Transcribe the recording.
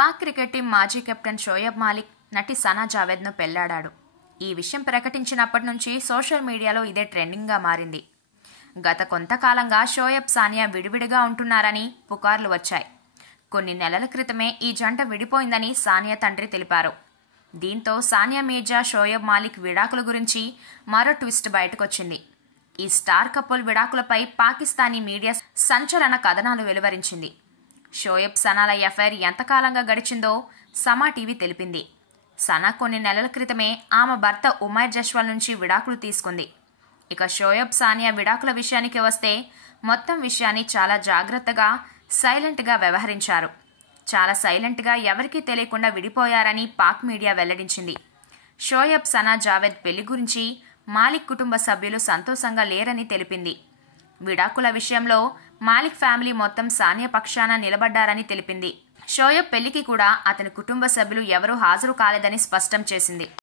Pak cricket team మాజీ captain Shoaib Malik నటి సనా జావేద్ను పెళ్లాడాడు. ఈ విషయం ప్రకటించినప్పటి నుంచి సోషల్ మీడియాలో ఇదే ట్రెండింగ్గా మారింది. గత కొంతకాలంగా షోయబ్ సానియా విడివిడిగా ఉంటున్నారని పుకార్లు వచ్చాయి. కొన్ని నెలల క్రితమే ఈ జంట విడిపోయిందని సానియా తండ్రి తెలిపారు. దీంతో సానియా మీర్జా షోయబ్ మాలిక్ విడాకుల గురించి మరో ట్విస్ట్ బయటకొచ్చింది. ఈ స్టార్ కపుల్ విడాకులపై పాకిస్తానీ మీడియా సంచలన కథనాలు వెలువరించింది. షోయబ్ సనాల ఎఫైర్ ఎంతకాలంగా గడిచిందో సమా టీవీ తెలిపింది. సనా కొన్ని నెలల క్రితమే ఆమె భర్త ఉమైర్ జస్వాల్ నుంచి విడాకులు తీసుకుంది. ఇక షోయబ్ సానియా విడాకుల విషయానికి వస్తే మొత్తం విషయాన్ని చాలా జాగ్రత్తగా సైలెంట్గా వ్యవహరించారు. చాలా సైలెంట్గా ఎవరికీ తెలియకుండా విడిపోయారని పాక్ మీడియా వెల్లడించింది. షోయబ్ సనా జావేద్ పెళ్లి గురించి మాలిక్ కుటుంబ సభ్యులు సంతోషంగా లేరని తెలిపింది. విడాకుల విషయంలో మాలిక్ ఫ్యామిలీ మొత్తం సానియా పక్షాన నిలబడ్డారని తెలిపింది. షోయబ్ పెళ్లికి కూడా అతని కుటుంబ సభ్యులు ఎవరూ హాజరు కాలేదని స్పష్టం చేసింది.